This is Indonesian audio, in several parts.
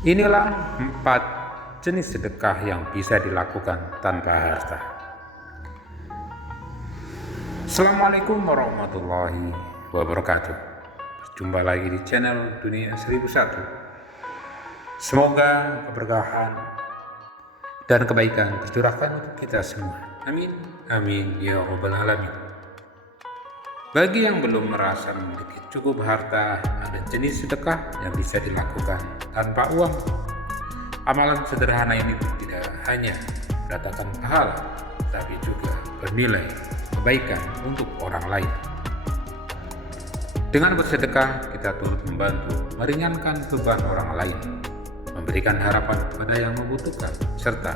Inilah 4 jenis sedekah yang bisa dilakukan tanpa harta. Assalamualaikum warahmatullahi wabarakatuh. Berjumpa lagi di channel Dunia 1001. Semoga keberkahan dan kebaikan tercurahkan untuk kita semua. Amin. Amin ya rabbal alamin. Bagi yang belum merasa memiliki cukup harta, ada jenis sedekah yang bisa dilakukan tanpa uang. Amalan sederhana ini tidak hanya mendatangkan pahala, tapi juga bernilai kebaikan untuk orang lain. Dengan bersedekah, kita turut membantu meringankan beban orang lain, memberikan harapan kepada yang membutuhkan, serta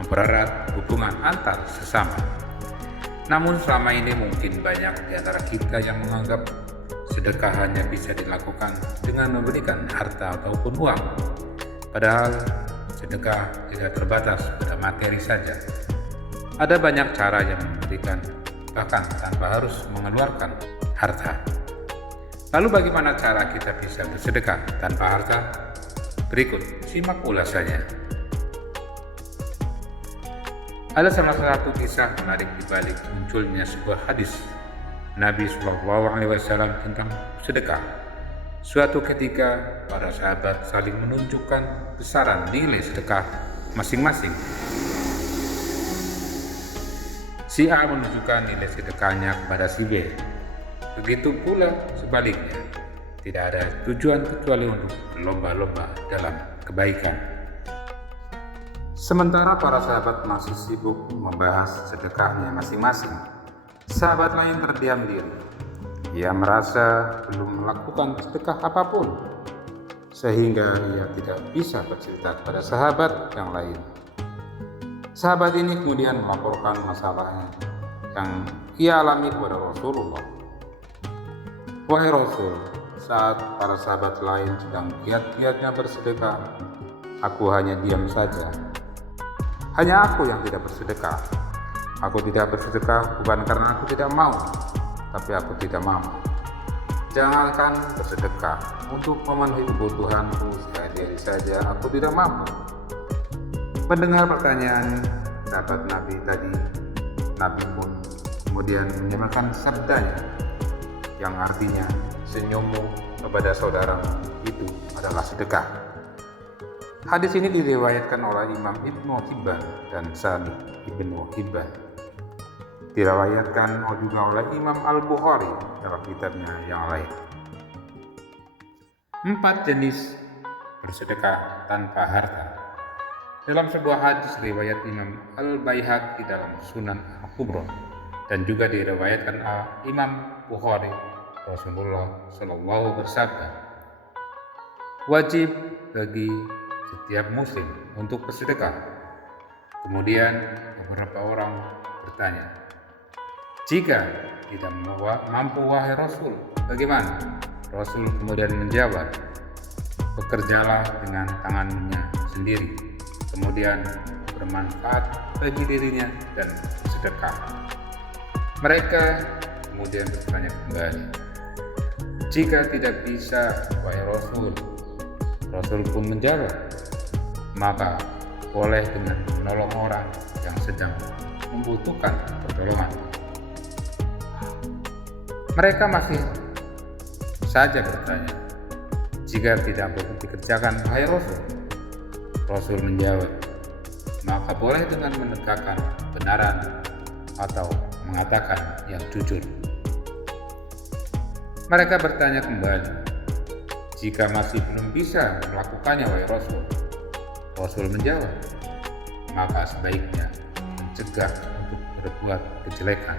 mempererat hubungan antar sesama. Namun selama ini mungkin banyak di antara kita yang menganggap sedekah hanya bisa dilakukan dengan memberikan harta ataupun uang. Padahal sedekah tidak terbatas pada materi saja. Ada banyak cara yang memberikan, bahkan tanpa harus mengeluarkan harta. Lalu bagaimana cara kita bisa bersedekah tanpa harta? Berikut, simak ulasannya. Ada salah satu kisah menarik di balik munculnya sebuah hadis Nabi SAW tentang sedekah. Suatu ketika, para sahabat saling menunjukkan besaran nilai sedekah masing-masing. Si A menunjukkan nilai sedekahnya kepada si B. Begitu pula sebaliknya. Tidak ada tujuan kecuali untuk berlomba-lomba dalam kebaikan. Sementara para sahabat masih sibuk membahas sedekahnya masing-masing, sahabat lain terdiam diri. Ia merasa belum melakukan sedekah apapun, sehingga ia tidak bisa bercerita kepada sahabat yang lain. Sahabat ini kemudian melaporkan masalahnya yang ia alami kepada Rasulullah. Wahai Rasul, saat para sahabat lain sedang giat-giatnya bersedekah, aku hanya diam saja. Hanya aku yang tidak bersedekah. Aku tidak bersedekah bukan karena aku tidak mau, tapi aku tidak mampu. Jangankan bersedekah, untuk memenuhi kebutuhanku sehari-hari saja aku tidak mampu. Mendengar pertanyaan sahabat Nabi tadi, Nabi pun kemudian menyampaikan sabdanya, yang artinya senyummu kepada saudaramu itu adalah sedekah. Hadis ini diriwayatkan oleh Imam Ibnu Hibban dan Sami Ibnu Hibban. Diriwayatkan juga oleh Imam Al-Bukhari dalam kitabnya yang lain. 4 jenis bersedekah tanpa harta. Dalam sebuah hadis riwayat Imam Al-Baihaqi dalam Sunan Al-Kubra dan juga diriwayatkan Imam Bukhari, Rasulullah SAW bersabda, wajib bagi setiap muslim untuk bersedekah. Kemudian beberapa orang bertanya, jika tidak mampu wahai Rasul, bagaimana? Rasul kemudian menjawab, bekerjalah dengan tangannya sendiri, kemudian bermanfaat bagi dirinya dan sedekah. Mereka kemudian bertanya kembali, jika tidak bisa wahai Rasul, Rasul pun menjawab, maka boleh dengan menolong orang yang sedang membutuhkan pertolongan. Mereka masih saja bertanya, jika tidak dikerjakan wahai Rasul, Rasul menjawab, maka boleh dengan menegakkan kebenaran atau mengatakan yang jujur. Mereka bertanya kembali, jika masih belum bisa melakukannya wahai Rasul, Rasul menjawab, maka sebaiknya mencegah untuk berbuat kejelekan,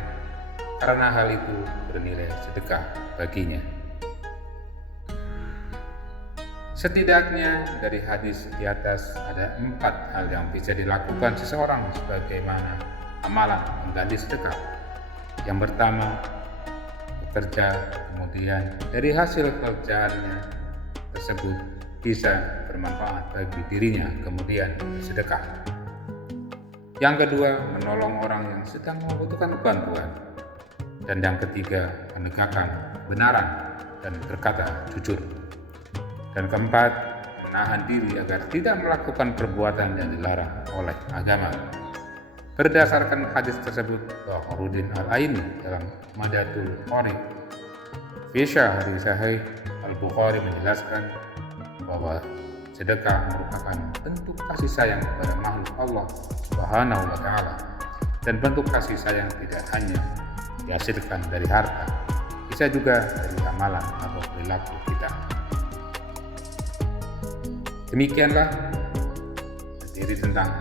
karena hal itu bernilai sedekah baginya. Setidaknya dari hadis di atas ada 4 hal yang bisa dilakukan seseorang sebagaimana amalan mengganti sedekah. Yang pertama, bekerja, kemudian dari hasil kerjaannya tersebut bisa bermanfaat bagi dirinya, kemudian bersedekah. Yang kedua, menolong orang yang sedang membutuhkan bantuan. Dan yang ketiga, menegakkan kebenaran dan berkata jujur. Dan keempat, menahan diri agar tidak melakukan perbuatan yang dilarang oleh agama. Berdasarkan hadis tersebut, Bakhruddin Al-Aini dalam Madatul Qari fi Syahri Sahih Al-Bukhari menjelaskan bahwa sedekah merupakan bentuk kasih sayang kepada makhluk Allah Subhanahu wa Ta'ala, dan bentuk kasih sayang tidak hanya dihasilkan dari harta, bisa juga dari amalan atau perilaku kita. Demikianlah materi tentang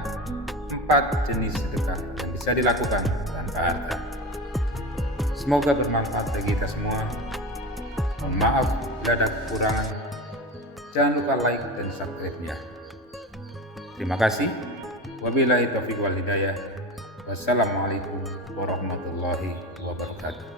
4 jenis sedekah yang bisa dilakukan tanpa harta. Semoga bermanfaat bagi kita semua. Mohon maaf bila ada kekurangan. Jangan lupa like dan subscribe-nya. Terima kasih. Wabillahi taufiq wal hidayah. Wassalamualaikum warahmatullahi wabarakatuh.